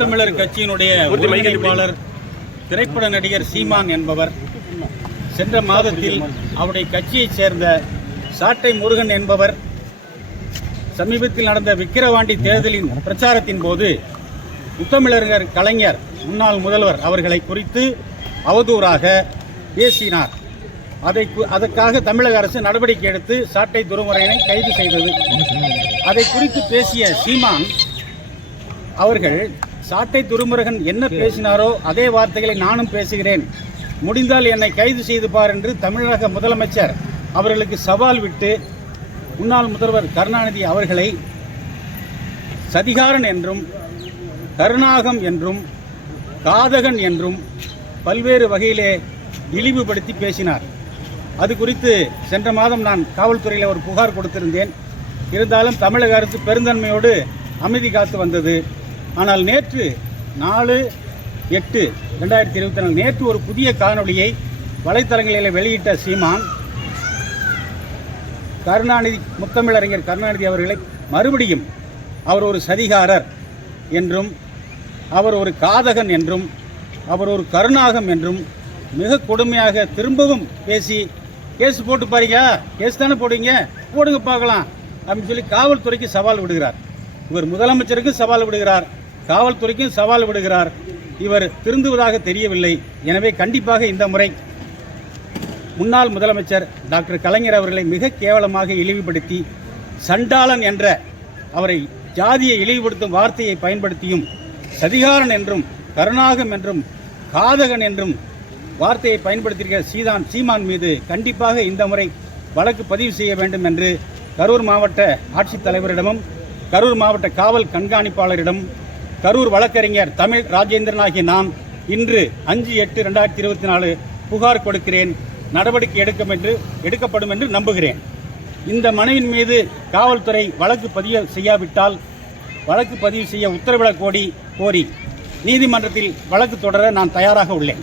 தமிழர் கட்சியினுடைய ஒருங்கிணைப்பாளர் திரைப்பட நடிகர் சீமான் என்பவர் சென்ற மாதத்தில் அவருடைய கட்சியைச் சேர்ந்த சாட்டை முருகன் என்பவர் சமீபத்தில் நடந்த விக்கிரவாண்டி தேர்தலின் பிரச்சாரத்தின் போது முத்தமிழறிஞர் கலைஞர் முன்னாள் முதல்வர் அவர்களை குறித்து அவதூறாக பேசினார். அதற்காக தமிழக அரசு நடவடிக்கை எடுத்து சாட்டை துரைமுருகனை கைது செய்தது. அதை குறித்து பேசிய சீமான் அவர்கள் சாட்டை துரைமுருகன் என்ன பேசினாரோ அதே வார்த்தைகளை நானும் பேசுகிறேன், முடிந்தால் என்னை கைது செய்து பார் என்று தமிழக முதலமைச்சர் அவர்களுக்கு சவால் விட்டு முன்னாள் முதல்வர் கருணாநிதி அவர்களை சதிகாரன் என்றும் கருணாகம் என்றும் காதகன் என்றும் பல்வேறு வகையிலே இழிவுபடுத்தி பேசினார். அது குறித்து சென்ற மாதம் நான் காவல்துறையில் ஒரு புகார் கொடுத்திருந்தேன். இருந்தாலும் தமிழக அரசு பெருந்தன்மையோடு அமைதி காத்து வந்தது. ஆனால் நேற்று 4/8/2024 நேற்று ஒரு புதிய காணொளியை வலைத்தளங்களில் வெளியிட்ட சீமான் முத்தமிழறிஞர் கருணாநிதி அவர்களை மறுபடியும் அவர் ஒரு சதிகாரர் என்றும் அவர் ஒரு காதகன் என்றும் அவர் ஒரு கருணாகம் என்றும் மிக கொடுமையாக திரும்பவும் பேசி கேஸ் போட்டு பாருங்க, கேஸ் தானே போடுவீங்க, போடுங்க பார்க்கலாம் அப்படின்னு சொல்லி காவல்துறைக்கு சவால் விடுகிறார். இவர் முதலமைச்சருக்கு சவால் விடுகிறார், காவல்துறைக்கும் சவால் விடுகிறார். இவர் திருந்துவதாக தெரியவில்லை. எனவே கண்டிப்பாக இந்த முறை முன்னாள் முதலமைச்சர் டாக்டர் கலைஞர் அவர்களை மிக கேவலமாக இழிவுபடுத்தி சண்டாளன் என்ற அவரை ஜாதியை இழிவுபடுத்தும் வார்த்தையை பயன்படுத்தியும் சதிகாரன் என்றும் கருணாகம் என்றும் காதகன் என்றும் வார்த்தையை பயன்படுத்தியிருக்கிற சீமான் மீது கண்டிப்பாக இந்த முறை வழக்கு பதிவு செய்ய வேண்டும் என்று கரூர் மாவட்ட ஆட்சித்தலைவரிடமும் கரூர் மாவட்ட காவல் கண்காணிப்பாளரிடம் கரூர் வழக்கறிஞர் தமிழ் ராஜேந்திரன் ஆகிய நான் இன்று 5/8/2024 புகார் கொடுக்கிறேன். நடவடிக்கை எடுக்கப்படும் என்று நம்புகிறேன். இந்த மனுவின் மீது காவல்துறை வழக்கு பதிவு செய்யாவிட்டால் வழக்கு பதிவு செய்ய உத்தரவிடக் கோரி நீதிமன்றத்தில் வழக்கு தொடர நான் தயாராக உள்ளேன்.